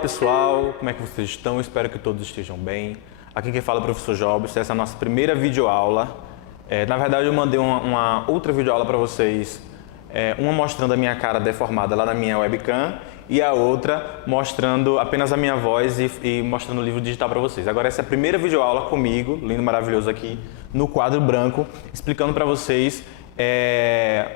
pessoal, como é que vocês estão? Espero que todos estejam bem. Aqui quem fala é o professor Jobs, essa é a nossa primeira videoaula. Na verdade eu mandei uma outra videoaula para vocês, uma mostrando a minha cara deformada lá na minha webcam e a outra mostrando apenas a minha voz e mostrando o livro digital para vocês. Agora essa é a primeira videoaula comigo, lindo, maravilhoso aqui, no quadro branco, explicando para vocês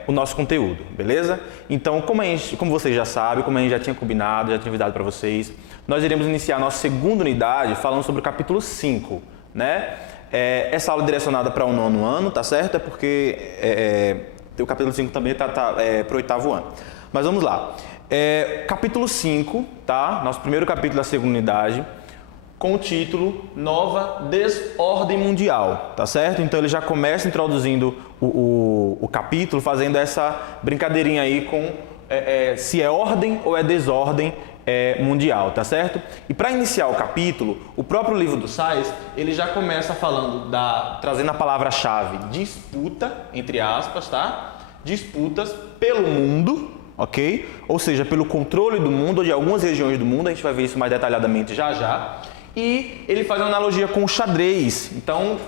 o nosso conteúdo, beleza? Então, como vocês já sabem, como a gente já tinha combinado, já tinha avisado para vocês, nós iremos iniciar a nossa segunda unidade falando sobre o capítulo 5, né? Essa aula é direcionada para o 9º ano, tá certo? É porque o capítulo 5 também tá para o 8º ano. Mas vamos lá. Capítulo 5, tá? Nosso primeiro capítulo da segunda unidade, com o título Nova Desordem Mundial, tá certo? Então ele já começa introduzindo o capítulo, fazendo essa brincadeirinha aí com se é ordem ou é desordem mundial, tá certo? E para iniciar o capítulo, o próprio livro do Sais, ele já começa falando, trazendo a palavra-chave disputa, entre aspas, tá? Disputas pelo mundo, ok? Ou seja, pelo controle do mundo ou de algumas regiões do mundo, a gente vai ver isso mais detalhadamente já já. E ele faz uma analogia com o xadrez. Então,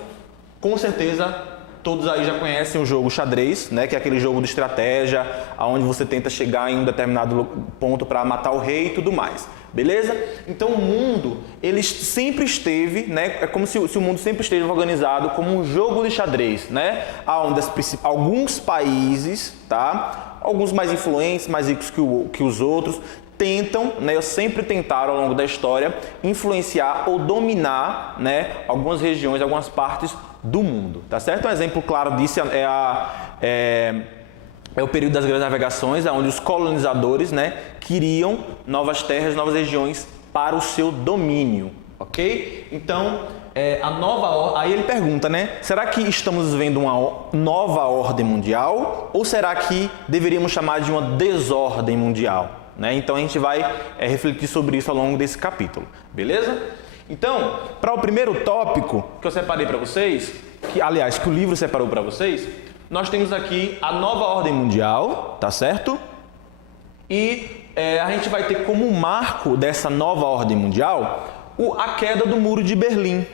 com certeza, todos aí já conhecem o jogo xadrez, né? Que é aquele jogo de estratégia, onde você tenta chegar em um determinado ponto para matar o rei e tudo mais. Beleza? Então, o mundo, ele sempre esteve, né? É como se o mundo sempre esteve organizado como um jogo de xadrez, né? Onde alguns países, tá? Alguns mais influentes, mais ricos que os outros, tentam, né, sempre tentaram ao longo da história, influenciar ou dominar, né, algumas regiões, algumas partes do mundo, tá certo? Um exemplo claro disso é o período das grandes navegações, onde os colonizadores, né, queriam novas terras, novas regiões para o seu domínio, ok? Então, aí ele pergunta, né, será que estamos vivendo uma nova ordem mundial ou será que deveríamos chamar de uma desordem mundial? Né? Então a gente vai refletir sobre isso ao longo desse capítulo, beleza? Então, para o primeiro tópico que eu separei para vocês, que o livro separou para vocês, nós temos aqui a nova ordem mundial, tá certo? E a gente vai ter como marco dessa nova ordem mundial a queda do Muro de Berlim,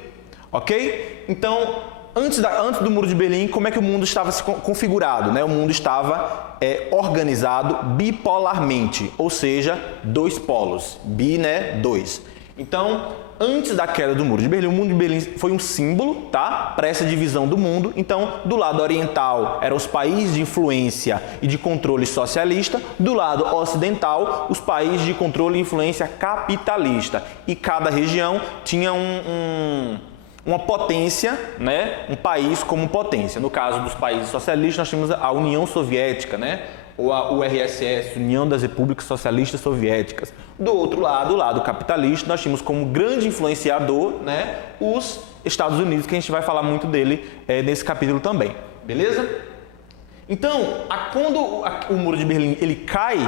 ok? Então, antes do Muro de Berlim, como é que o mundo estava se configurado? Né? O mundo estava organizado bipolarmente, ou seja, dois polos. Bi, né? Dois. Então, antes da queda do Muro de Berlim, o Muro de Berlim foi um símbolo, tá? Para essa divisão do mundo. Então, do lado oriental eram os países de influência e de controle socialista, do lado ocidental, os países de controle e influência capitalista. E cada região tinha uma potência, né? Um país como potência. No caso dos países socialistas, nós temos a União Soviética, né? Ou a URSS, União das Repúblicas Socialistas Soviéticas. Do outro lado, o lado capitalista, nós tínhamos como grande influenciador, né, os Estados Unidos, que a gente vai falar muito dele nesse capítulo também. Beleza? Então, quando o Muro de Berlim ele cai,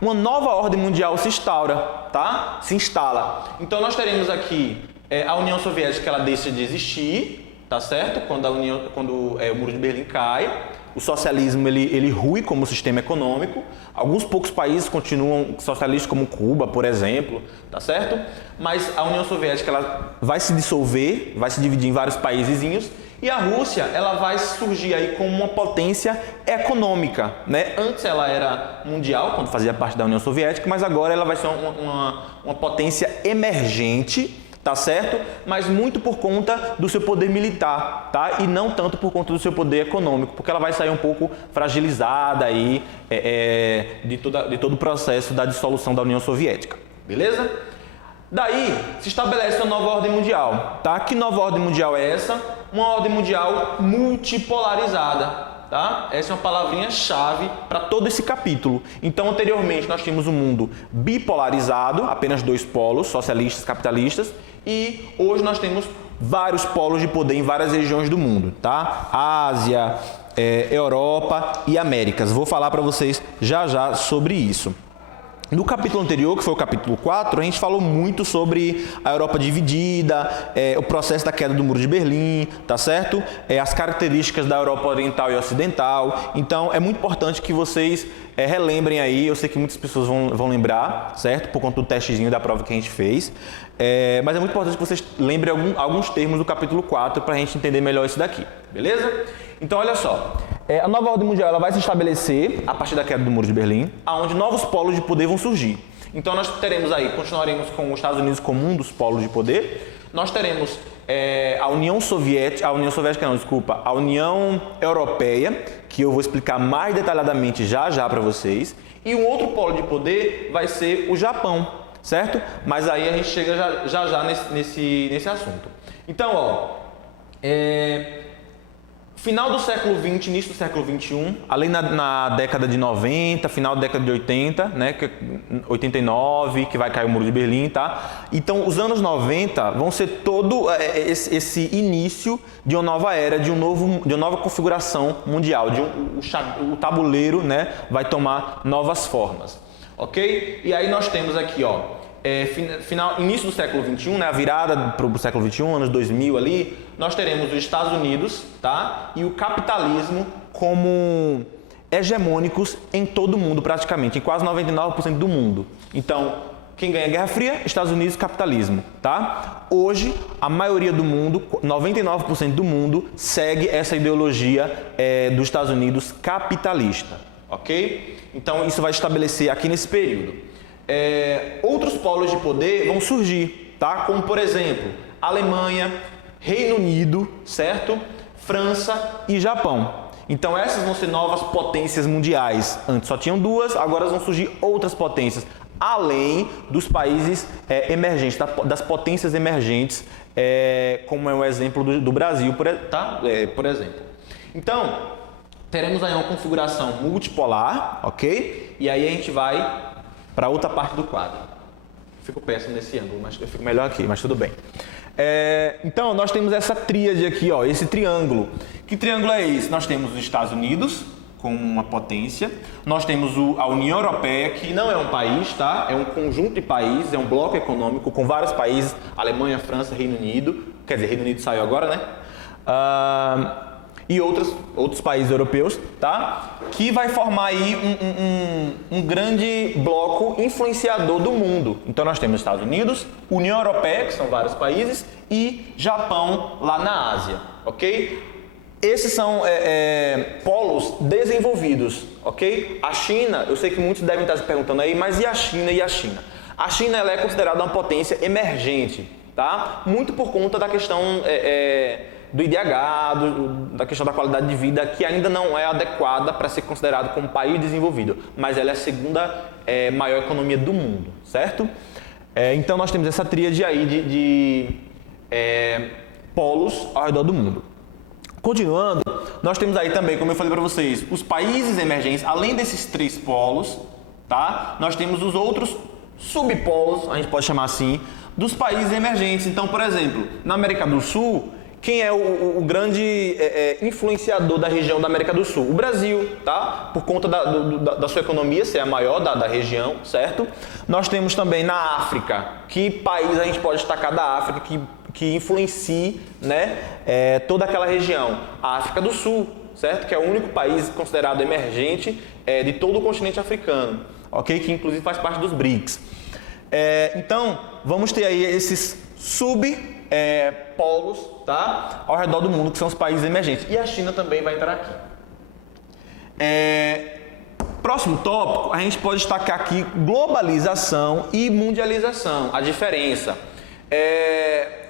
uma nova ordem mundial se instaura, tá? Se instala. Então, nós teremos aqui a União Soviética, ela deixa de existir, tá certo? Quando o Muro de Berlim cai, o socialismo ele rui como sistema econômico. Alguns poucos países continuam socialistas, como Cuba, por exemplo, tá certo? Mas a União Soviética ela vai se dissolver, vai se dividir em vários países, e a Rússia ela vai surgir aí como uma potência econômica, né? Antes ela era mundial, quando fazia parte da União Soviética, mas agora ela vai ser uma potência emergente, tá certo? Mas muito por conta do seu poder militar, tá? E não tanto por conta do seu poder econômico, porque ela vai sair um pouco fragilizada aí de todo o processo da dissolução da União Soviética, beleza? Daí se estabelece uma nova ordem mundial, tá? Que nova ordem mundial é essa? Uma ordem mundial multipolarizada. Tá? Essa é uma palavrinha-chave para todo esse capítulo. Então, anteriormente, nós tínhamos um mundo bipolarizado, apenas dois polos, socialistas e capitalistas, e hoje nós temos vários polos de poder em várias regiões do mundo, tá? Ásia, Europa e Américas. Vou falar para vocês já já sobre isso. No capítulo anterior, que foi o capítulo 4, a gente falou muito sobre a Europa dividida, o processo da queda do Muro de Berlim, tá certo? As características da Europa Oriental e Ocidental. Então, é muito importante que vocês relembrem aí, eu sei que muitas pessoas vão lembrar, certo? Por conta do testezinho da prova que a gente fez. Mas é muito importante que vocês lembrem alguns termos do capítulo 4 para a gente entender melhor isso daqui, beleza? Então, olha só. A nova ordem mundial ela vai se estabelecer a partir da queda do Muro de Berlim, onde novos polos de poder vão surgir. Então, nós teremos aí, continuaremos com os Estados Unidos como um dos polos de poder. Nós teremos a União Soviética, a União Europeia, que eu vou explicar mais detalhadamente já para vocês. E um outro polo de poder vai ser o Japão, certo? Mas aí a gente chega já nesse assunto. Então, ó, final do século XX, início do século XXI, ali na década de 90, final da década de 80, né, 89, que vai cair o Muro de Berlim, tá? Então, os anos 90 vão ser todo esse início de uma nova era, de uma nova configuração mundial, o tabuleiro, né, vai tomar novas formas, ok? E aí nós temos aqui, ó, início do século XXI, né, a virada para o século XXI, anos 2000 ali, nós teremos os Estados Unidos, tá, e o capitalismo como hegemônicos em todo o mundo praticamente, em quase 99% do mundo. Então, quem ganha a Guerra Fria? Estados Unidos, capitalismo, tá? Hoje, a maioria do mundo, 99% do mundo, segue essa ideologia dos Estados Unidos capitalista, ok? Então, isso vai estabelecer aqui nesse período. Outros polos de poder vão surgir, tá? Como, por exemplo, Alemanha, Reino Unido, certo? França e Japão. Então, essas vão ser novas potências mundiais. Antes só tinham duas, agora vão surgir outras potências, além dos países emergentes, das potências emergentes, como é o exemplo do Brasil, por exemplo. Então, teremos aí uma configuração multipolar, ok? E aí a gente vai para outra parte do quadro. Fico péssimo nesse ângulo, mas eu fico melhor aqui, mas tudo bem. Então, nós temos essa tríade aqui, ó, esse triângulo. Que triângulo é esse? Nós temos os Estados Unidos, como uma potência. Nós temos a União Europeia, que não é um país, tá? É um conjunto de países, é um bloco econômico com vários países, Alemanha, França, Reino Unido. Quer dizer, Reino Unido saiu agora, né? E outros países europeus, tá? Que vai formar aí um grande bloco influenciador do mundo. Então nós temos Estados Unidos, União Europeia, que são vários países, e Japão lá na Ásia, ok? Esses são polos desenvolvidos, ok? A China, eu sei que muitos devem estar se perguntando aí, mas e a China e a China? A China ela é considerada uma potência emergente, tá? Muito por conta da questão do IDH, da questão da qualidade de vida, que ainda não é adequada para ser considerado como país desenvolvido, mas ela é a segunda maior economia do mundo, certo? Então nós temos essa tríade aí de polos ao redor do mundo. Continuando, nós temos aí também, como eu falei para vocês, os países emergentes, além desses três polos, tá? Nós temos os outros subpolos, a gente pode chamar assim, dos países emergentes. Então, por exemplo, na América do Sul, quem é o grande influenciador da região da América do Sul? O Brasil, tá? Por conta da sua economia ser a maior da região, certo? Nós temos também na África. Que país a gente pode destacar da África que influencie, né, toda aquela região? A África do Sul, certo? Que é o único país considerado emergente de todo o continente africano, ok? Que inclusive faz parte dos BRICS. Então, vamos ter aí esses polos, tá? Ao redor do mundo, que são os países emergentes. E a China também vai entrar aqui. Próximo tópico, a gente pode destacar aqui globalização e mundialização. A diferença.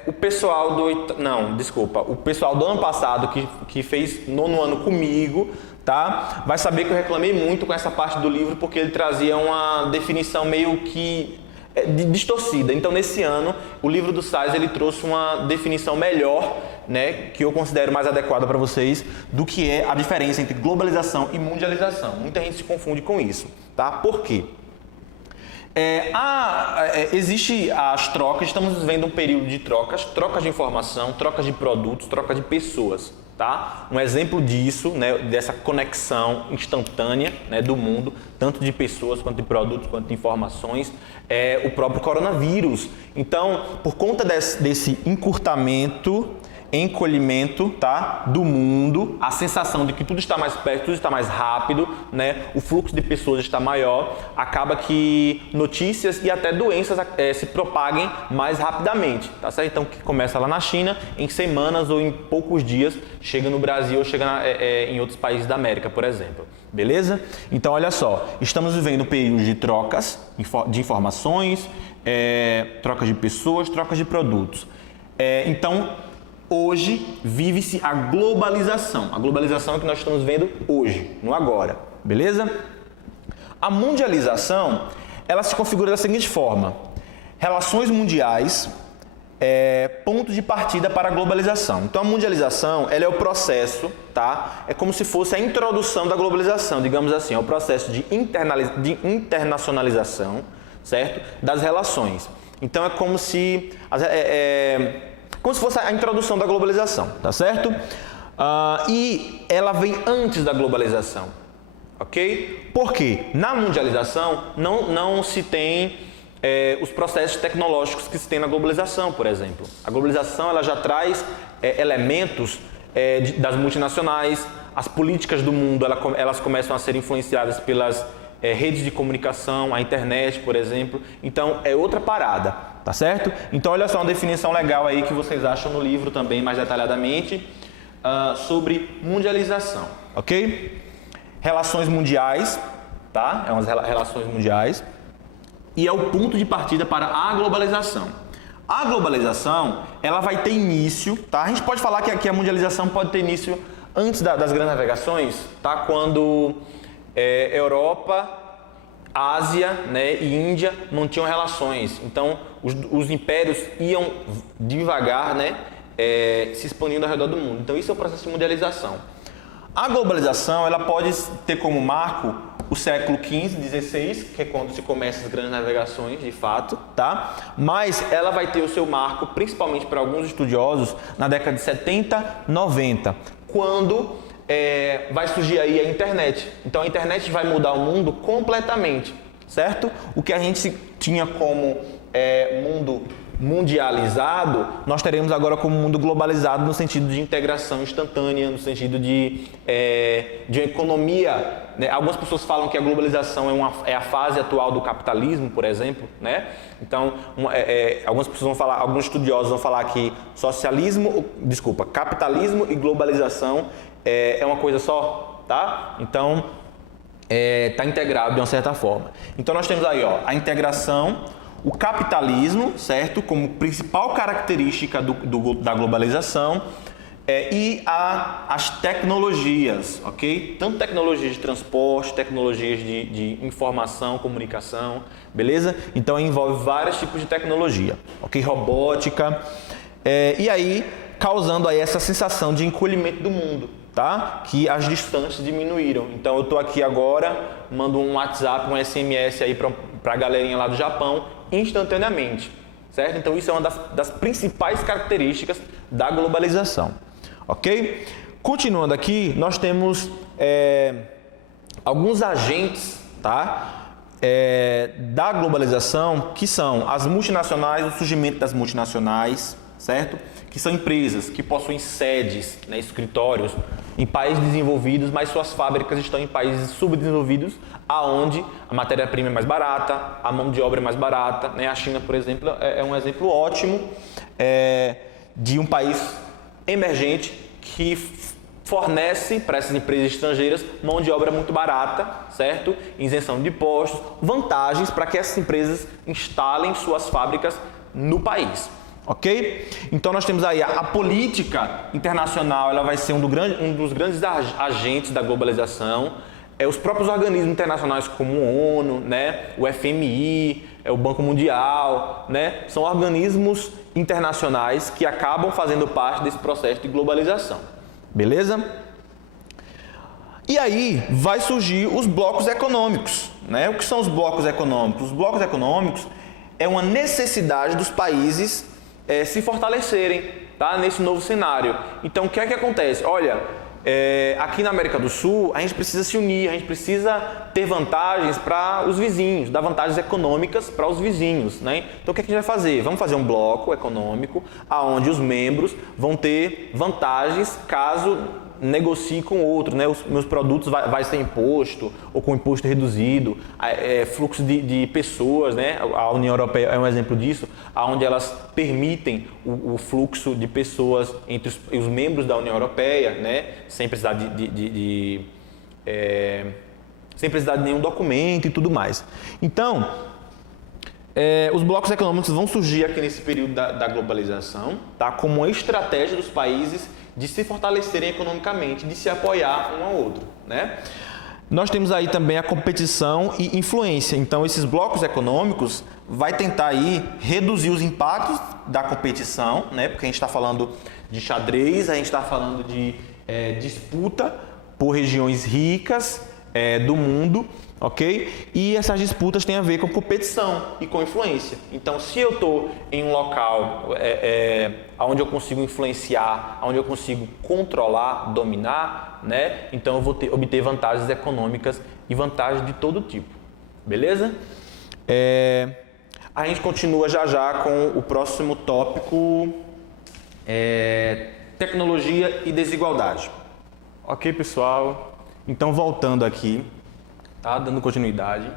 O pessoal do ano passado que fez 9º ano comigo, tá? Vai saber que eu reclamei muito com essa parte do livro porque ele trazia uma definição meio que distorcida. Então, nesse ano, o livro do Sais ele trouxe uma definição melhor, né, que eu considero mais adequada para vocês, do que é a diferença entre globalização e mundialização. Muita gente se confunde com isso, tá? Por quê? Existe as trocas, estamos vivendo um período de trocas de informação, trocas de produtos, trocas de pessoas, tá? Um exemplo disso, né, dessa conexão instantânea, né, do mundo, tanto de pessoas, quanto de produtos, quanto de informações, é o próprio coronavírus. Então, por conta desse encurtamento, encolhimento, tá, do mundo, a sensação de que tudo está mais perto, tudo está mais rápido, né, o fluxo de pessoas está maior, acaba que notícias e até doenças se propaguem mais rapidamente, tá certo? Então, que começa lá na China, em semanas ou em poucos dias, chega no Brasil ou chega em outros países da América, por exemplo. Beleza? Então, olha só, estamos vivendo um período de trocas de informações, trocas de pessoas, trocas de produtos. Então, hoje vive-se a globalização. A globalização é o que nós estamos vendo hoje, no agora. Beleza? A mundialização, ela se configura da seguinte forma: relações mundiais, ponto de partida para a globalização. Então, a mundialização, ela é o processo, tá? É como se fosse a introdução da globalização, digamos assim, é o processo de internacionalização, certo? Das relações. Então, é como se fosse a introdução da globalização, tá certo? E ela vem antes da globalização, ok? Por quê? Na mundialização não se tem os processos tecnológicos que se tem na globalização, por exemplo. A globalização ela já traz elementos das multinacionais, as políticas do mundo elas começam a ser influenciadas pelas redes de comunicação, a internet, por exemplo. Então, é outra parada, tá certo? Então, olha só uma definição legal aí que vocês acham no livro também, mais detalhadamente, sobre mundialização, ok? Relações mundiais, tá? É umas relações mundiais. E é o ponto de partida para a globalização. A globalização, ela vai ter início, tá? A gente pode falar que a mundialização pode ter início antes das grandes navegações, tá? Quando Europa, Ásia, né, e Índia mantinham relações. Então, os impérios iam devagar, né, se expandindo ao redor do mundo. Então, isso é o processo de mundialização. A globalização, ela pode ter como marco o século XV, XVI, que é quando se começam as grandes navegações, de fato, tá? Mas ela vai ter o seu marco, principalmente para alguns estudiosos, na década de 70, 90, quando vai surgir aí a internet. Então, a internet vai mudar o mundo completamente, certo? O que a gente tinha como mundo mundializado, nós teremos agora como mundo globalizado no sentido de integração instantânea, no sentido de uma economia, né? Algumas pessoas falam que a globalização é a fase atual do capitalismo, por exemplo, né? Então, algumas pessoas vão falar, alguns estudiosos vão falar que capitalismo e globalização é uma coisa só, tá? Então, está integrado de uma certa forma. Então, nós temos aí, ó, a integração, o capitalismo, certo? Como principal característica da globalização, e as tecnologias, ok? Tanto tecnologias de transporte, tecnologias de informação, comunicação, beleza? Então envolve vários tipos de tecnologia, ok? Robótica, e aí causando aí essa sensação de encolhimento do mundo, tá? Que as distâncias diminuíram. Então eu estou aqui agora, mando um WhatsApp, um SMS aí para a galerinha lá do Japão, instantaneamente, certo? Então isso é uma das principais características da globalização, ok? Continuando aqui, nós temos alguns agentes, tá? Da globalização, que são as multinacionais, o surgimento das multinacionais, certo? Que são empresas que possuem sedes, né, escritórios em países desenvolvidos, mas suas fábricas estão em países subdesenvolvidos, aonde a matéria-prima é mais barata, a mão de obra é mais barata, né? A China, por exemplo, é um exemplo ótimo de um país emergente que fornece para essas empresas estrangeiras mão de obra muito barata, certo? Isenção de impostos, vantagens para que essas empresas instalem suas fábricas no país. Ok? Então nós temos aí a política internacional, ela vai ser um dos grandes agentes da globalização. Os próprios organismos internacionais como o ONU, né? O FMI, o Banco Mundial, né? São organismos internacionais que acabam fazendo parte desse processo de globalização. Beleza? E aí vai surgir os blocos econômicos, né? O que são os blocos econômicos? Os blocos econômicos é uma necessidade dos países se fortalecerem, tá? Nesse novo cenário. Então, o que é que acontece? Olha, aqui na América do Sul, a gente precisa se unir, a gente precisa ter vantagens para os vizinhos, dar vantagens econômicas para os vizinhos, né? Então, o que é que a gente vai fazer? Vamos fazer um bloco econômico onde os membros vão ter vantagens caso negocie com outro, né? Os meus produtos vai ser imposto ou com imposto reduzido, fluxo de pessoas, né? A União Europeia é um exemplo disso, onde elas permitem o fluxo de pessoas entre os membros da União Europeia, né? Sem precisar sem precisar de nenhum documento e tudo mais. Então, os blocos econômicos vão surgir aqui nesse período da globalização, tá? Como uma estratégia dos países de se fortalecerem economicamente, de se apoiar um ao outro, né? Nós temos aí também a competição e influência. Então, esses blocos econômicos vai tentar aí reduzir os impactos da competição, né? Porque a gente está falando de xadrez, a gente está falando de disputa por regiões ricas do mundo, ok? E essas disputas têm a ver com competição e com influência. Então, se eu estou em um local onde eu consigo influenciar, onde eu consigo controlar, dominar, né? Então eu vou obter vantagens econômicas e vantagens de todo tipo, beleza? A gente continua já com o próximo tópico, tecnologia e desigualdade. Ok, pessoal? Então, voltando aqui, tá? Dando continuidade,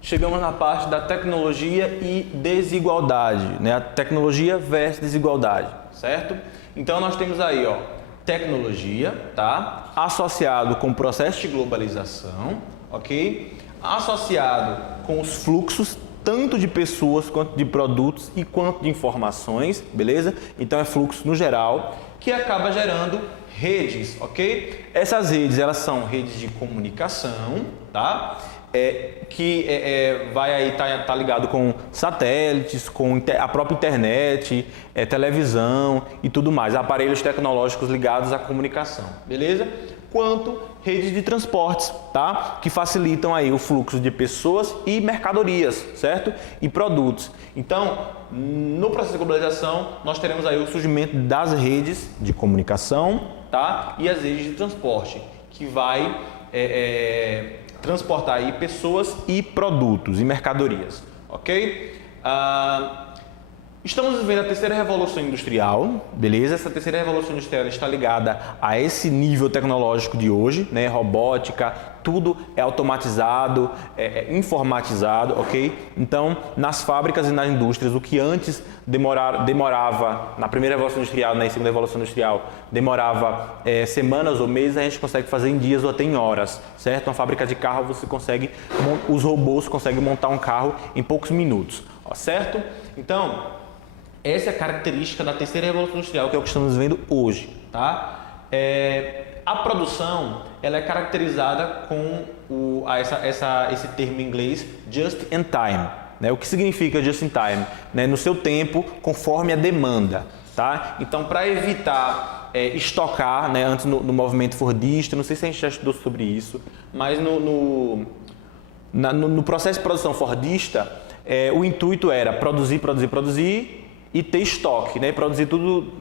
chegamos na parte da tecnologia e desigualdade, né? A tecnologia versus desigualdade, certo? Então, nós temos aí, ó, tecnologia, tá? Associado com o processo de globalização, ok? Associado com os fluxos, tanto de pessoas, quanto de produtos e quanto de informações, beleza? Então, é fluxo no geral, que acaba gerando redes, ok? Essas redes, elas são redes de comunicação, tá? Que vai aí tá ligado com satélites, com a própria internet, televisão e tudo mais, aparelhos tecnológicos ligados à comunicação, beleza? Quanto redes de transportes, tá? Que facilitam aí o fluxo de pessoas e mercadorias, certo? E produtos. Então, no processo de globalização, nós teremos aí o surgimento das redes de comunicação, tá? E as redes de transporte, que vai transportar aí pessoas e produtos e mercadorias, ok? Estamos vivendo a terceira revolução industrial, beleza? Essa terceira revolução industrial está ligada a esse nível tecnológico de hoje, né? Robótica, tudo é automatizado, informatizado, ok? Então, nas fábricas e nas indústrias, o que antes demorava, na primeira revolução industrial, na segunda revolução industrial, demorava semanas ou meses, a gente consegue fazer em dias ou até em horas, certo? Uma fábrica de carro, os robôs conseguem montar um carro em poucos minutos, certo? Então, essa é a característica da terceira revolução industrial, que é o que estamos vendo hoje, tá? A produção, ela é caracterizada com esse termo em inglês, just in time, né? O que significa just in time? Né? No seu tempo, conforme a demanda, tá? Então, para evitar estocar, né? Antes no movimento fordista, não sei se a gente já estudou sobre isso, mas no processo de produção fordista, o intuito era produzir e ter estoque, né? Produzir tudo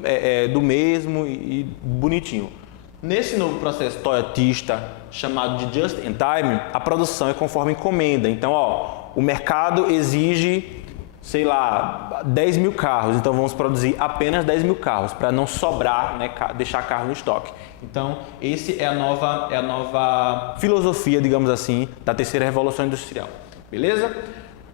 do mesmo e bonitinho. Nesse novo processo toyotista, chamado de Just in Time, a produção é conforme encomenda. Então, ó, o mercado exige, sei lá, 10 mil carros, então vamos produzir apenas 10 mil carros, para não sobrar, né? Deixar carro no estoque. Então, esse é a nova filosofia, digamos assim, da terceira revolução industrial. Beleza?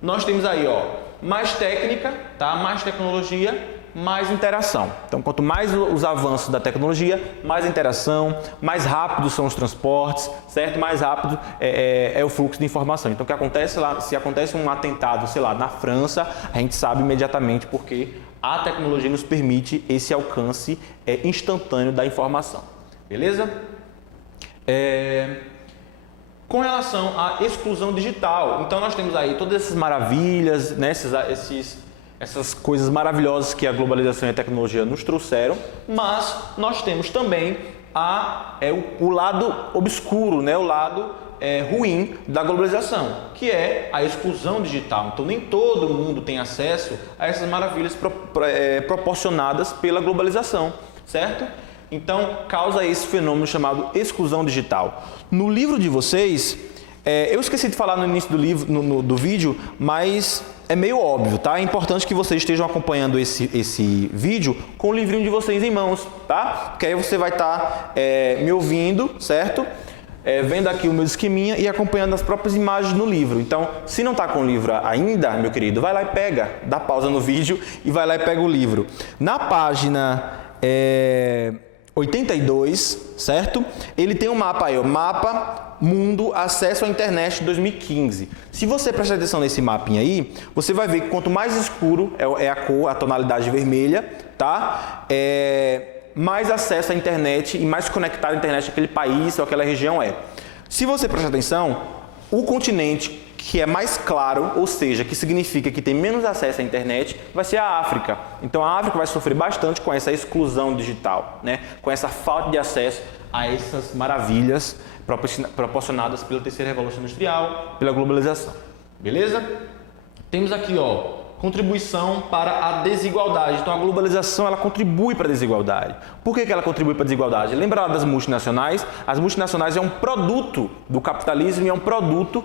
Nós temos aí, ó, mais técnica, tá? Mais tecnologia, mais interação. Então, quanto mais os avanços da tecnologia, mais interação, mais rápidos são os transportes, certo? Mais rápido é o fluxo de informação. Então, o que acontece lá, se acontece um atentado, sei lá, na França, a gente sabe imediatamente porque a tecnologia nos permite esse alcance instantâneo da informação. Beleza? Com relação à exclusão digital, então nós temos aí todas essas maravilhas, né, essas coisas maravilhosas que a globalização e a tecnologia nos trouxeram, mas nós temos também o lado obscuro, né, o lado ruim da globalização, que é a exclusão digital. Então nem todo mundo tem acesso a essas maravilhas proporcionadas pela globalização, certo? Então causa esse fenômeno chamado exclusão digital. No livro de vocês, eu esqueci de falar no início do livro, do vídeo, mas é meio óbvio, tá? É importante que vocês estejam acompanhando esse vídeo com o livrinho de vocês em mãos, tá? Porque aí você vai estar me ouvindo, certo? Vendo aqui o meu esqueminha e acompanhando as próprias imagens no livro. Então, se não está com o livro ainda, meu querido, vai lá e pega, dá pausa no vídeo e vai lá e pega o livro. Na página 82, certo? Ele tem um mapa aí, o mapa Mundo Acesso à Internet 2015. Se você prestar atenção nesse mapinha aí, você vai ver que quanto mais escuro é a cor, a tonalidade vermelha, tá? Mais acesso à internet e mais conectado à internet aquele país ou aquela região é. Se você prestar atenção, o continente que é mais claro, ou seja, que significa que tem menos acesso à internet, vai ser a África. Então a África vai sofrer bastante com essa exclusão digital, né? Com essa falta de acesso a essas maravilhas proporcionadas pela terceira revolução industrial, pela globalização. Beleza? Temos aqui, contribuição para a desigualdade. Então a globalização ela contribui para a desigualdade. Por que ela contribui para a desigualdade? Lembra lá das multinacionais? As multinacionais é um produto do capitalismo e é um produto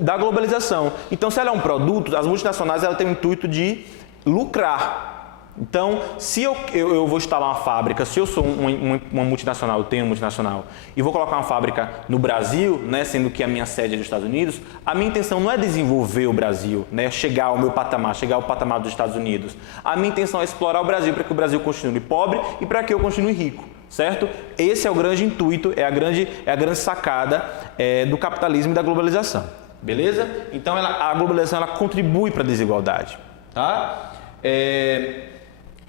da globalização. Então se ela é um produto, as multinacionais ela tem o intuito de lucrar. Então, se eu vou instalar uma fábrica, se eu sou uma multinacional, eu tenho uma multinacional, e vou colocar uma fábrica no Brasil, né, sendo que a minha sede é dos Estados Unidos, a minha intenção não é desenvolver o Brasil, né, chegar ao meu patamar, chegar ao patamar dos Estados Unidos. A minha intenção é explorar o Brasil para que o Brasil continue pobre e para que eu continue rico, certo? Esse é o grande intuito, é a grande sacada do capitalismo e da globalização, beleza? Então, a globalização ela contribui para a desigualdade, tá?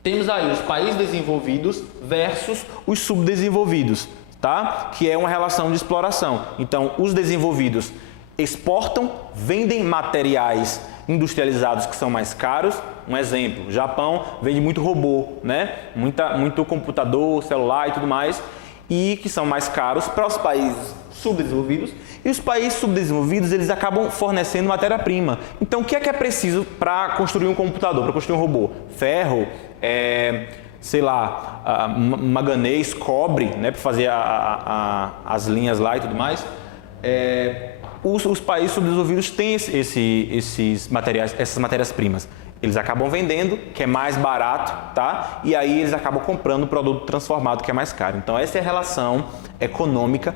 Temos aí os países desenvolvidos versus os subdesenvolvidos, tá? Que é uma relação de exploração. Então, os desenvolvidos exportam, vendem materiais industrializados que são mais caros. Um exemplo, o Japão vende muito robô, né? Muito computador, celular e tudo mais, e que são mais caros para os países subdesenvolvidos. E os países subdesenvolvidos, eles acabam fornecendo matéria-prima. Então, o que é preciso para construir um computador, para construir um robô? Ferro, sei lá, manganês, cobre, né, para fazer as linhas lá e tudo mais. Os países subdesenvolvidos têm esses materiais, essas matérias-primas. Eles acabam vendendo, que é mais barato, tá? E aí eles acabam comprando o produto transformado, que é mais caro. Então essa é a relação econômica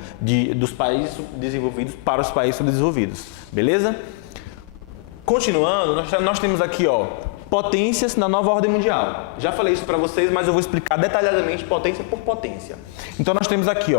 dos países desenvolvidos para os países subdesenvolvidos. Beleza? Continuando, nós temos aqui, potências na nova ordem mundial. Já falei isso para vocês, mas eu vou explicar detalhadamente potência por potência. Então nós temos aqui,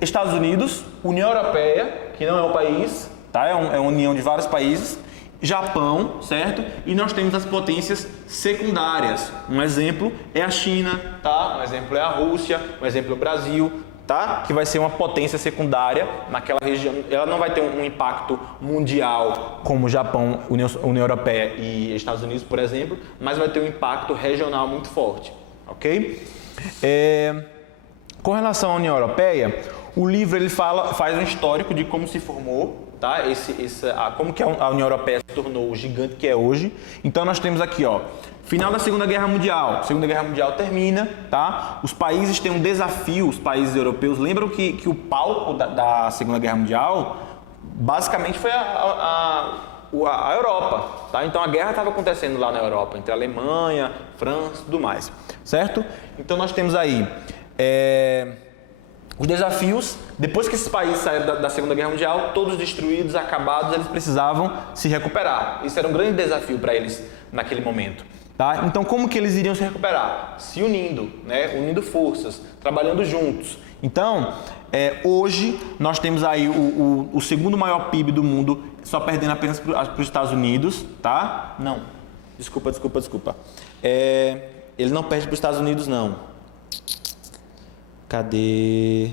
Estados Unidos, União Europeia, que não é um país, tá? É uma união de vários países. Japão, certo? E nós temos as potências secundárias. Um exemplo é a China, tá? Um exemplo é a Rússia, um exemplo é o Brasil, tá? Que vai ser uma potência secundária naquela região. Ela não vai ter um impacto mundial como o Japão, União Europeia e Estados Unidos, por exemplo, mas vai ter um impacto regional muito forte, ok? Com relação à União Europeia, o livro ele faz um histórico de como se formou, tá? Como que a União Europeia se tornou o gigante que é hoje. Então nós temos aqui, final da Segunda Guerra Mundial. A Segunda Guerra Mundial termina, tá? Os países têm um desafio, os países europeus. Lembram que o palco da Segunda Guerra Mundial basicamente foi a Europa, tá? Então a guerra estava acontecendo lá na Europa, entre a Alemanha, França e tudo mais, certo? Então nós temos aí os desafios. Depois que esses países saíram da Segunda Guerra Mundial, todos destruídos, acabados, eles precisavam se recuperar. Isso era um grande desafio para eles naquele momento, tá? Então, como que eles iriam se recuperar? Se unindo, né? Unindo forças, trabalhando juntos. Então, hoje, nós temos aí o segundo maior PIB do mundo, só perdendo apenas para os Estados Unidos, tá? Não, desculpa. Ele não perde para os Estados Unidos, não. Cadê?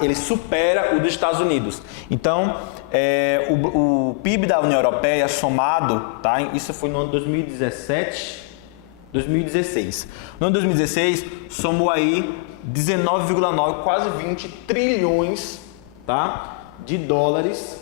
Ele supera o dos Estados Unidos. Então, o PIB da União Europeia somado, tá? Isso foi no ano 2016. No ano 2016, somou aí 19,9, quase 20 trilhões, tá? de dólares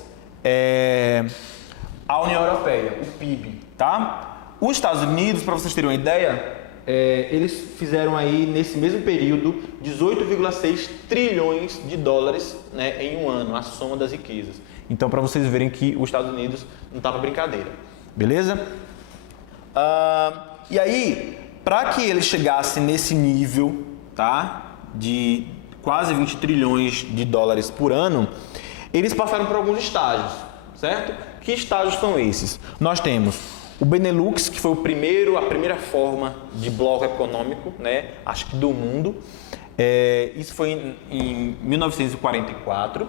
à União Europeia, o PIB, tá? Os Estados Unidos, para vocês terem uma ideia, eles fizeram aí, nesse mesmo período, 18,6 trilhões de dólares, né, em um ano, a soma das riquezas. Então, para vocês verem que os Estados Unidos não tá para brincadeira, beleza? E aí, para que eles chegassem nesse nível, tá, de quase 20 trilhões de dólares por ano, eles passaram por alguns estágios, certo? Que estágios são esses? Nós temos o Benelux, que foi a primeira forma de bloco econômico, né, acho que do mundo. Isso foi em 1944,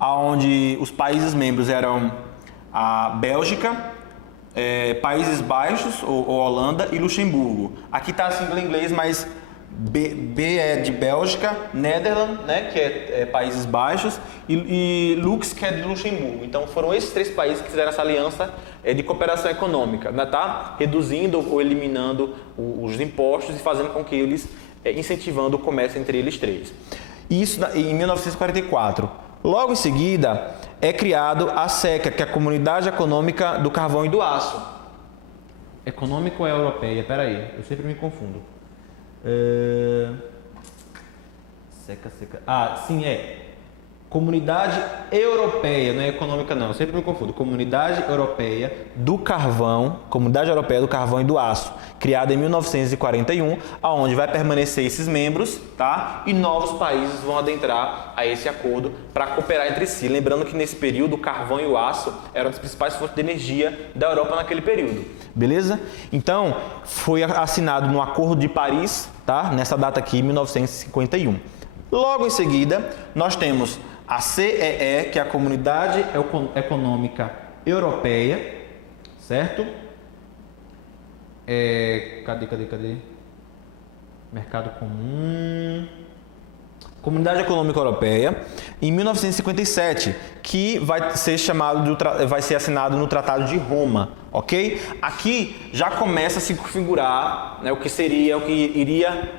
onde os países membros eram a Bélgica, Países Baixos, ou Holanda, e Luxemburgo. Aqui está assim em inglês, mas B é de Bélgica, Netherlands, né, que é Países Baixos, e Lux, que é de Luxemburgo. Então foram esses três países que fizeram essa aliança de cooperação econômica, né, tá? Reduzindo ou eliminando os impostos e fazendo com que eles, incentivando o comércio entre eles três. Isso em 1944. Logo em seguida é criado a SECA, que é a Comunidade Econômica do Carvão e do Aço. Econômico ou é europeia? Peraí, eu sempre me confundo. Seca. Sim, Comunidade Europeia, não é econômica não, eu sempre me confundo. Comunidade Europeia do Carvão, Comunidade Europeia do Carvão e do Aço, criada em 1941, aonde vai permanecer esses membros, tá? E novos países vão adentrar a esse acordo para cooperar entre si. Lembrando que nesse período o carvão e o aço eram as principais fontes de energia da Europa naquele período. Beleza? Então, foi assinado no Acordo de Paris, tá? Nessa data aqui, 1951. Logo em seguida, nós temos a CEE, que é a Comunidade Econômica Europeia, certo? Cadê? Mercado Comum. Comunidade Econômica Europeia, em 1957, que vai ser assinado no Tratado de Roma, ok? Aqui já começa a se configurar, né, o que iria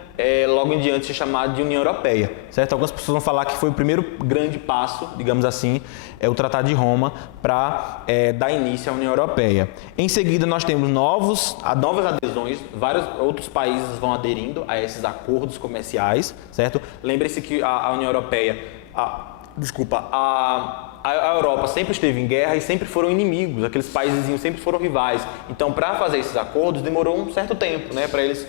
logo em diante ser chamado de União Europeia, certo? Algumas pessoas vão falar que foi o primeiro grande passo, digamos assim, o Tratado de Roma para dar início à União Europeia. Em seguida, nós temos novas adesões, vários outros países vão aderindo a esses acordos comerciais, certo? Lembre-se que a União Europeia, a Europa sempre esteve em guerra e sempre foram inimigos, aqueles países sempre foram rivais. Então, para fazer esses acordos, demorou um certo tempo, né, para eles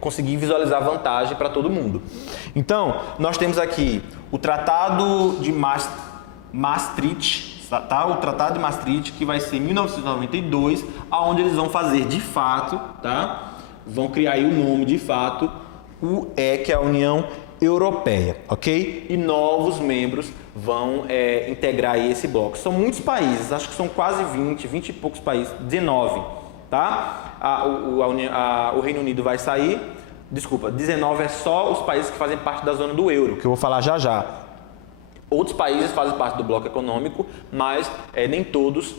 conseguir visualizar vantagem para todo mundo. Então, nós temos aqui o Tratado de Maastricht, tá? O Tratado de Maastricht, que vai ser em 1992, aonde eles vão fazer de fato, tá? Vão criar aí o nome de fato, que é a União Europeia, ok? E novos membros vão integrar aí esse bloco. São muitos países, acho que são quase 20 e poucos países, 19, tá? O Reino Unido vai sair, 19 é só os países que fazem parte da zona do euro, que eu vou falar já já. Outros países fazem parte do bloco econômico, mas nem todos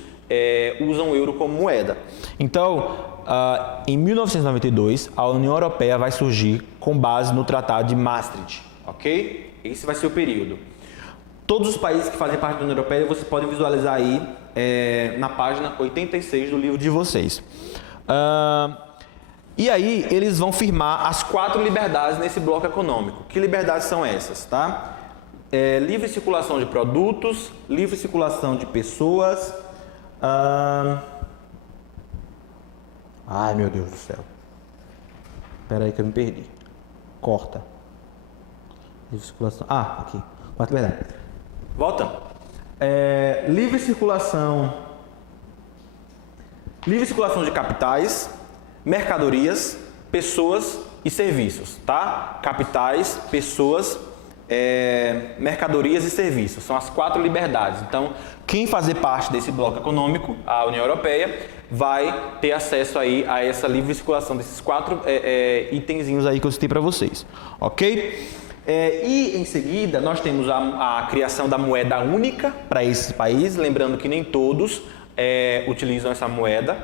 usam o euro como moeda. Então, em 1992, a União Europeia vai surgir com base no Tratado de Maastricht, ok? Esse vai ser o período. Todos os países que fazem parte da União Europeia, vocês podem visualizar aí na página 86 do livro de vocês. E aí, eles vão firmar as 4 liberdades nesse bloco econômico. Que liberdades são essas, tá? Livre circulação de produtos, livre circulação de pessoas. Ai, meu Deus do céu. Espera aí que eu me perdi. Corta. Livre circulação. Aqui. 4 liberdades. Volta. Livre circulação de capitais, mercadorias, pessoas e serviços, tá? Capitais, pessoas, mercadorias e serviços. São as 4 liberdades. Então, quem fazer parte desse bloco econômico, a União Europeia, vai ter acesso aí a essa livre circulação desses 4 itenzinhos aí que eu citei para vocês, ok? E em seguida nós temos a criação da moeda única para esses países, lembrando que nem todos utilizam essa moeda,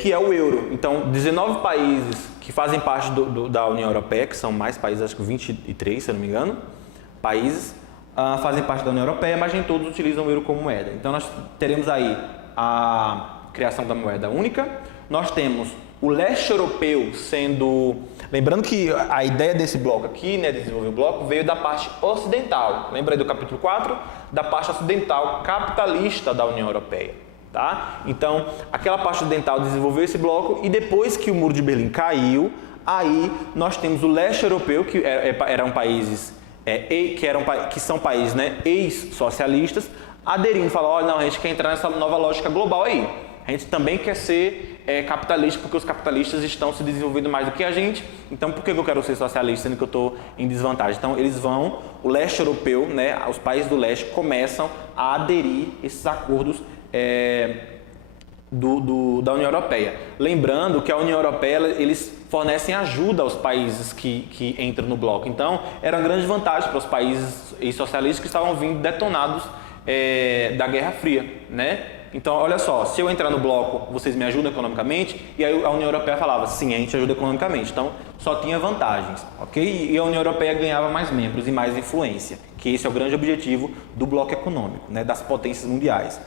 que é o euro. Então, 19 países que fazem parte da União Europeia, que são mais países, acho que 23, se eu não me engano, países, fazem parte da União Europeia, mas nem todos utilizam o euro como moeda. Então nós teremos aí a criação da moeda única, nós temos o leste europeu sendo... Lembrando que a ideia desse bloco aqui, né, de desenvolver o bloco, veio da parte ocidental. Lembra aí do capítulo 4? Da parte ocidental capitalista da União Europeia. Tá? Então, aquela parte ocidental desenvolveu esse bloco e depois que o Muro de Berlim caiu, aí nós temos o leste europeu, que eram países, que são países, né, ex-socialistas, aderindo, falando, olha, não, a gente quer entrar nessa nova lógica global aí. A gente também quer ser capitalista porque os capitalistas estão se desenvolvendo mais do que a gente. Então, por que eu quero ser socialista sendo que eu estou em desvantagem? Então, o leste europeu, né, os países do leste começam a aderir esses acordos da União Europeia. Lembrando que a União Europeia, eles fornecem ajuda aos países que entram no bloco. Então, era uma grande vantagem para os países socialistas que estavam vindo detonados da Guerra Fria, né? Então, olha só, se eu entrar no bloco, vocês me ajudam economicamente? E aí a União Europeia falava, sim, a gente ajuda economicamente. Então, só tinha vantagens, ok? E a União Europeia ganhava mais membros e mais influência, que esse é o grande objetivo do bloco econômico, né, das potências mundiais.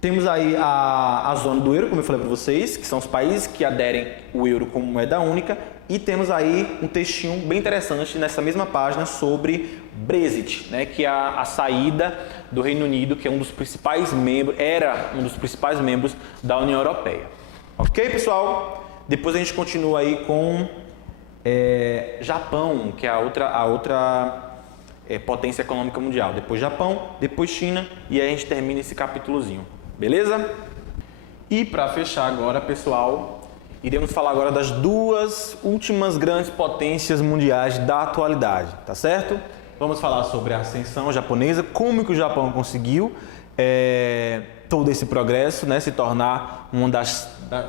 Temos aí a zona do euro, como eu falei para vocês, que são os países que aderem o euro como moeda única. E temos aí um textinho bem interessante nessa mesma página sobre Brexit, né, que é a saída do Reino Unido, que é um dos principais membros, era um dos principais membros da União Europeia. Ok, pessoal? Depois a gente continua aí com Japão, que é a outra potência econômica mundial. Depois Japão, depois China e aí a gente termina esse capítulozinho. Beleza? E para fechar agora, pessoal, iremos falar agora das duas últimas grandes potências mundiais da atualidade, tá certo? Vamos falar sobre a ascensão japonesa, como que o Japão conseguiu todo esse progresso, né, se tornar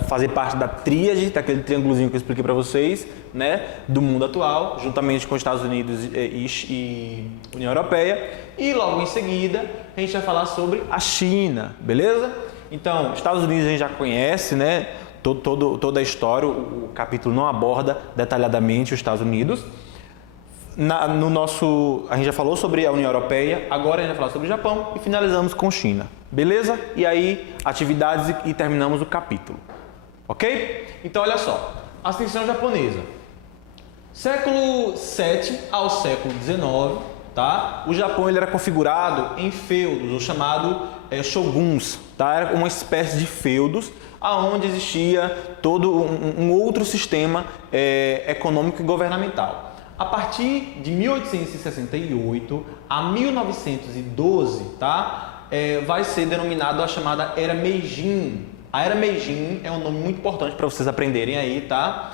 fazer parte da tríade, daquele triângulozinho que eu expliquei para vocês, né, do mundo atual, juntamente com os Estados Unidos e União Europeia. E logo em seguida a gente vai falar sobre a China, beleza? Então, Estados Unidos a gente já conhece, né? Toda a história, o capítulo não aborda detalhadamente os Estados Unidos. A gente já falou sobre a União Europeia, agora a gente vai falar sobre o Japão e finalizamos com China, beleza? E aí, atividades e terminamos o capítulo, ok? Então, olha só, ascensão japonesa. Século VII ao século XIX, tá? O Japão ele era configurado em feudos, ou chamado shoguns, tá? Era uma espécie de feudos, aonde existia todo um outro sistema econômico e governamental. A partir de 1868 a 1912, tá? Vai ser denominado a chamada Era Meijin. A Era Meijin é um nome muito importante para vocês aprenderem aí, tá?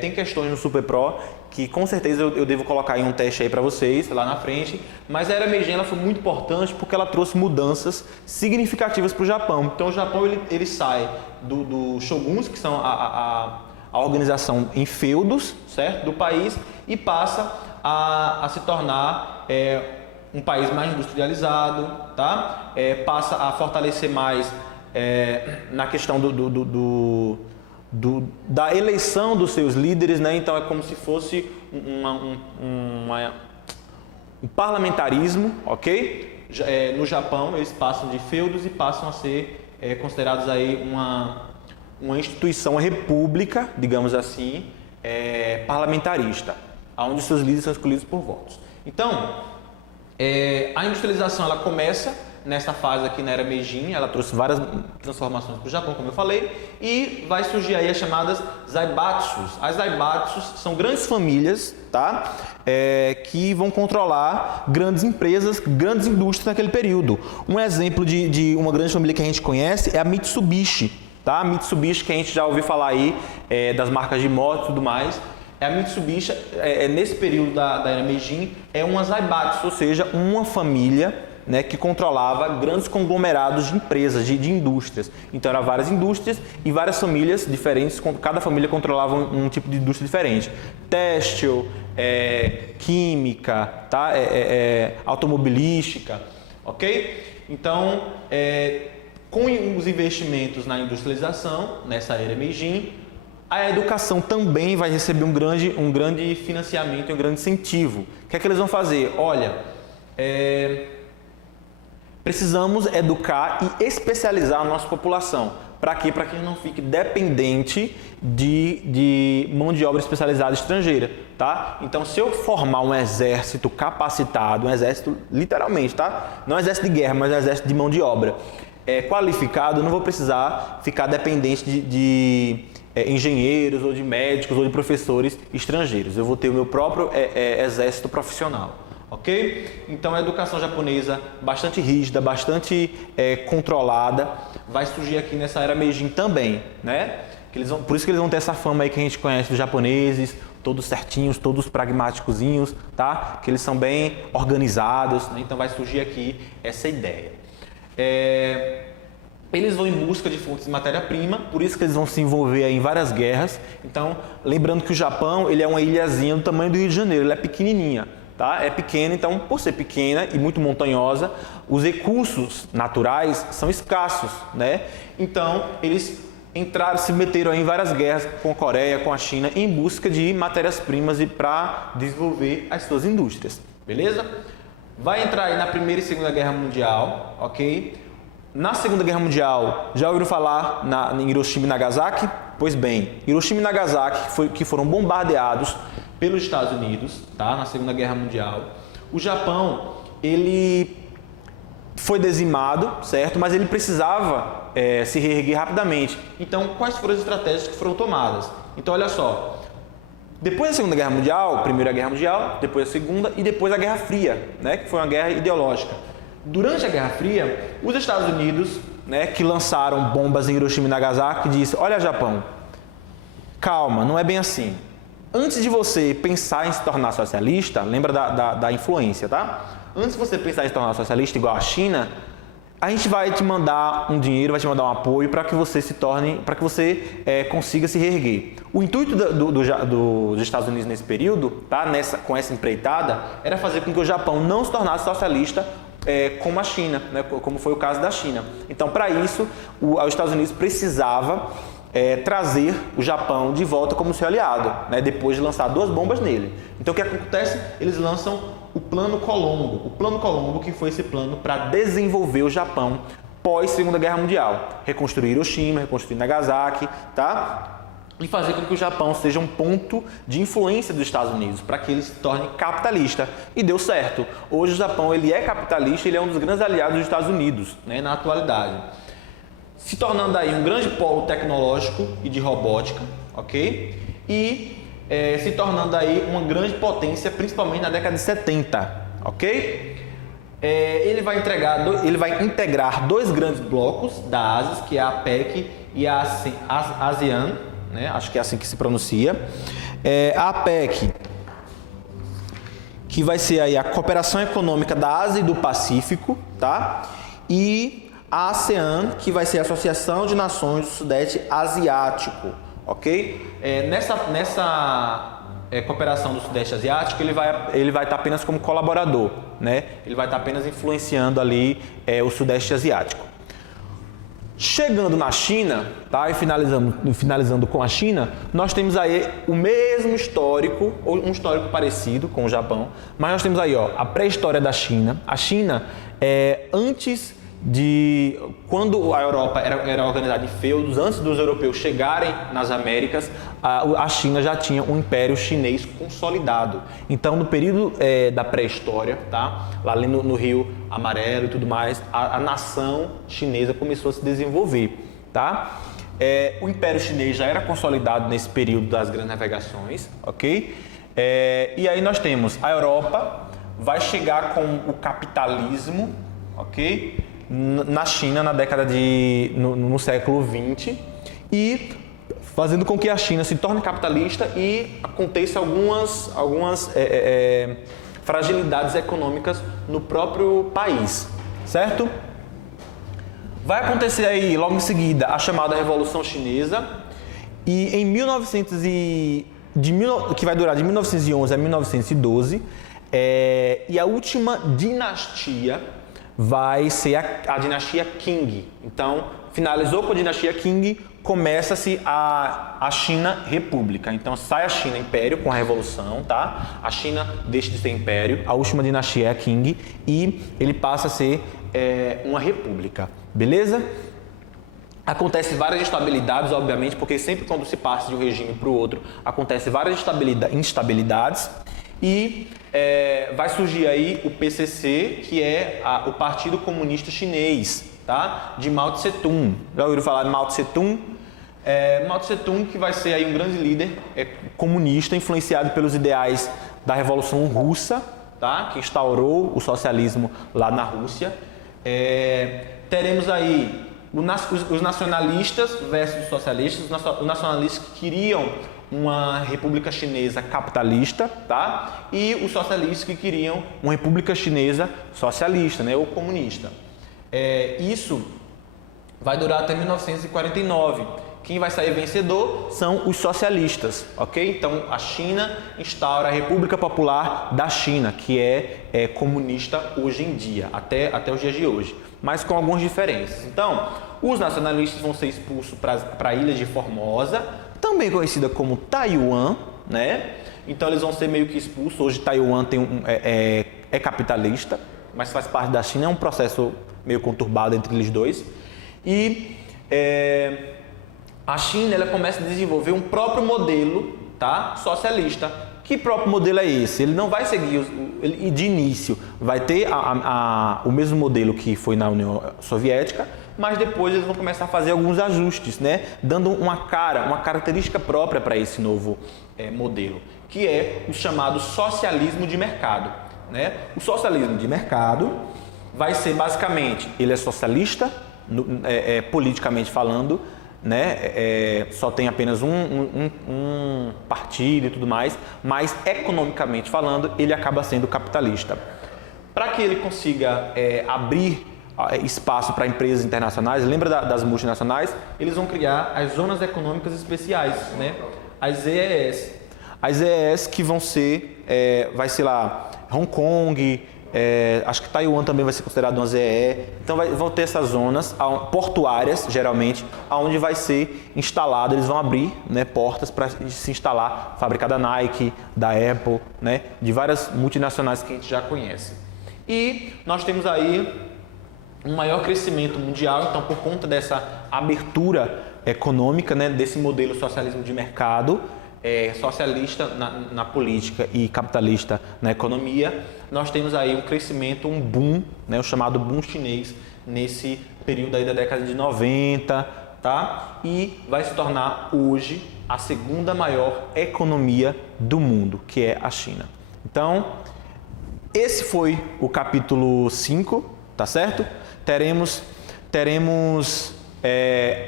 Tem questões no Super Pro que com certeza eu devo colocar em um teste aí para vocês lá na frente, mas a Era Meijin ela foi muito importante porque ela trouxe mudanças significativas para o Japão. Então o Japão ele sai do shoguns, que são a organização em feudos, certo, do país, e passa a se tornar um país mais industrializado, tá? Passa a fortalecer mais na questão da eleição dos seus líderes, né? Então é como se fosse um parlamentarismo, ok? No Japão eles passam de feudos e passam a ser considerados aí uma instituição, uma república, digamos assim, parlamentarista, onde seus líderes são escolhidos por votos. Então, a industrialização ela começa nessa fase aqui na Era Meijin, ela trouxe várias transformações para o Japão, como eu falei, e vai surgir aí as chamadas Zaibatsus. As Zaibatsus são grandes famílias, tá? Que vão controlar grandes empresas, grandes indústrias naquele período. Um exemplo de uma grande família que a gente conhece é a Mitsubishi, tá? A Mitsubishi, que a gente já ouviu falar aí, das marcas de moto e tudo mais. A Mitsubishi, nesse período da Era Meijin, é uma Zaibatsu, ou seja, uma família, né, que controlava grandes conglomerados de empresas, de indústrias. Então, eram várias indústrias e várias famílias diferentes, cada família controlava um tipo de indústria diferente. Têxtil, química, tá? Automobilística, ok? Então, com os investimentos na industrialização, nessa Era Meijin, A educação também vai receber um grande financiamento, um grande incentivo. O que é que eles vão fazer? Olha, precisamos educar e especializar a nossa população. Para quê? Para que a gente não fique dependente de mão de obra especializada estrangeira, tá? Então, se eu formar um exército capacitado, um exército literalmente, tá? Não um exército de guerra, mas um exército de mão de obra qualificado, eu não vou precisar ficar dependente de engenheiros ou de médicos ou de professores estrangeiros. Eu vou ter o meu próprio exército profissional, ok? Então a educação japonesa bastante rígida, bastante controlada, vai surgir aqui nessa era Meiji também, né? Por isso que eles vão ter essa fama aí que a gente conhece dos japoneses, todos certinhos, todos pragmáticozinhos, tá? Que eles são bem organizados, né? Então vai surgir aqui essa ideia. Eles vão em busca de fontes de matéria-prima, por isso que eles vão se envolver aí em várias guerras. Então, lembrando que o Japão, ele é uma ilhazinha do tamanho do Rio de Janeiro, ele é pequenininha, tá? É pequena, então, por ser pequena e muito montanhosa, os recursos naturais são escassos, né? Então, eles se meteram aí em várias guerras com a Coreia, com a China, em busca de matérias-primas e para desenvolver as suas indústrias, beleza? Vai entrar aí na Primeira e Segunda Guerra Mundial, ok? Na Segunda Guerra Mundial, já ouviram falar em Hiroshima e Nagasaki? Pois bem, Hiroshima e Nagasaki que foram bombardeados pelos Estados Unidos, tá? Na Segunda Guerra Mundial. O Japão, ele foi dizimado, certo? Mas ele precisava se reerguer rapidamente. Então, quais foram as estratégias que foram tomadas? Então, olha só. Depois da Segunda Guerra Mundial, Primeira Guerra Mundial, depois a Segunda e depois a Guerra Fria, né, que foi uma guerra ideológica. Durante a Guerra Fria, os Estados Unidos, né, que lançaram bombas em Hiroshima e Nagasaki, disse: olha, Japão, calma, não é bem assim. Antes de você pensar em se tornar socialista, lembra da influência, tá? Antes de você pensar em se tornar socialista igual a China, a gente vai te mandar um dinheiro, vai te mandar um apoio para que você consiga se reerguer. O intuito dos Estados Unidos nesse período, tá? Com essa empreitada, era fazer com que o Japão não se tornasse socialista como a China, né? Como foi o caso da China. Então, para isso, os Estados Unidos precisava trazer o Japão de volta como seu aliado, né? Depois de lançar 2 bombas nele. Então, o que acontece? Eles lançam o Plano Colombo. O Plano Colombo, que foi esse plano para desenvolver o Japão pós Segunda Guerra Mundial. Reconstruir Hiroshima, reconstruir Nagasaki, tá? E fazer com que o Japão seja um ponto de influência dos Estados Unidos, para que ele se torne capitalista. E deu certo. Hoje o Japão ele é capitalista, ele é um dos grandes aliados dos Estados Unidos, né, na atualidade. Se tornando aí um grande polo tecnológico e de robótica, ok? E se tornando aí uma grande potência, principalmente na década de 70, ok? Ele vai integrar 2 grandes blocos da Ásia, que é a APEC e a ASEAN, né? Acho que é assim que se pronuncia. A APEC, que vai ser aí a cooperação econômica da Ásia e do Pacífico, tá? E a ASEAN, que vai ser a Associação de Nações do Sudeste Asiático, ok? Nessa cooperação do Sudeste Asiático, ele vai estar apenas como colaborador, né? Ele vai estar apenas influenciando ali o Sudeste Asiático. Chegando na China, tá? E finalizando com a China, nós temos aí o mesmo histórico, ou um histórico parecido com o Japão, mas nós temos aí, ó, a pré-história da China. A China, antes quando a Europa era organizada em feudos, antes dos europeus chegarem nas Américas, a China já tinha um império chinês consolidado. Então, no período da pré-história, tá? Lá ali no Rio Amarelo e tudo mais, a nação chinesa começou a se desenvolver, tá? O império chinês já era consolidado nesse período das grandes navegações, ok? E aí nós temos a Europa, vai chegar com o capitalismo, ok? Na China na década no século XX e fazendo com que a China se torne capitalista e aconteça algumas fragilidades econômicas no próprio país, certo? Vai acontecer aí logo em seguida a chamada Revolução Chinesa e em que vai durar de 1911 a 1912 e a última dinastia vai ser a dinastia Qing. Então, finalizou com a dinastia Qing começa-se a China República. Então sai a China Império com a Revolução, tá? A China deixa de ser império, a última dinastia é a Qing e ele passa a ser uma república, beleza? Acontece várias instabilidades, obviamente, porque sempre quando se passa de um regime para o outro, acontece várias instabilidades e vai surgir aí o PCC, que é o Partido Comunista Chinês, tá? De Mao Tse Tung. Já ouviram falar de Mao Tse Tung? Mao Tse Tung, que vai ser aí um grande líder comunista, influenciado pelos ideais da Revolução Russa, tá? Que instaurou o socialismo lá na Rússia. Teremos aí os nacionalistas versus os socialistas. Os nacionalistas que queriam uma república chinesa capitalista, tá? E os socialistas que queriam uma república chinesa socialista, né? Ou comunista. Isso vai durar até 1949. Quem vai sair vencedor são os socialistas, ok? Então a China instaura a República Popular da China, que é comunista hoje em dia, até os dias de hoje, mas com algumas diferenças. Então, os nacionalistas vão ser expulsos para a ilha de Formosa, também conhecida como Taiwan, né? Então eles vão ser meio que expulsos. Hoje Taiwan é capitalista, mas faz parte da China, é um processo meio conturbado entre eles dois. E a China ela começa a desenvolver um próprio modelo, tá? Socialista. Que próprio modelo é esse? Ele não vai seguir, de início, vai ter o mesmo modelo que foi na União Soviética, mas depois eles vão começar a fazer alguns ajustes, né? Dando uma característica própria para esse novo modelo, que é o chamado socialismo de mercado, né? O socialismo de mercado vai ser basicamente, ele é socialista, politicamente falando, né? Só tem apenas um partido e tudo mais, mas economicamente falando, ele acaba sendo capitalista. Para que ele consiga abrir espaço para empresas internacionais, lembra das multinacionais? Eles vão criar as zonas econômicas especiais, né? As ZEEs. As ZEEs que vão ser, vai ser lá, Hong Kong, acho que Taiwan também vai ser considerado uma ZEE. Então vão ter essas zonas portuárias, geralmente, onde vai ser instalado, eles vão abrir, né, portas para se instalar fábrica da Nike, da Apple, né, de várias multinacionais que a gente já conhece. E nós temos aí um maior crescimento mundial, então por conta dessa abertura econômica, né, desse modelo socialismo de mercado, socialista na política e capitalista na economia, nós temos aí um crescimento, um boom, né, o chamado boom chinês, nesse período aí da década de 90, tá? E vai se tornar hoje a segunda maior economia do mundo, que é a China. Então, esse foi o capítulo 5, tá certo? Teremos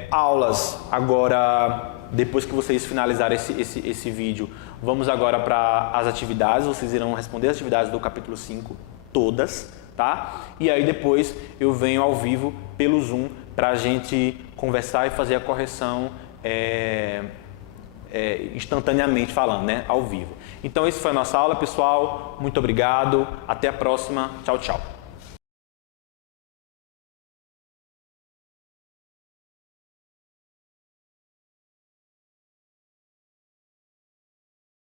aulas agora. Depois que vocês finalizarem esse vídeo, vamos agora para as atividades. Vocês irão responder as atividades do capítulo 5, todas, tá? E aí depois eu venho ao vivo pelo Zoom para a gente conversar e fazer a correção instantaneamente falando, né? Ao vivo. Então, essa foi a nossa aula, pessoal. Muito obrigado. Até a próxima. Tchau, tchau.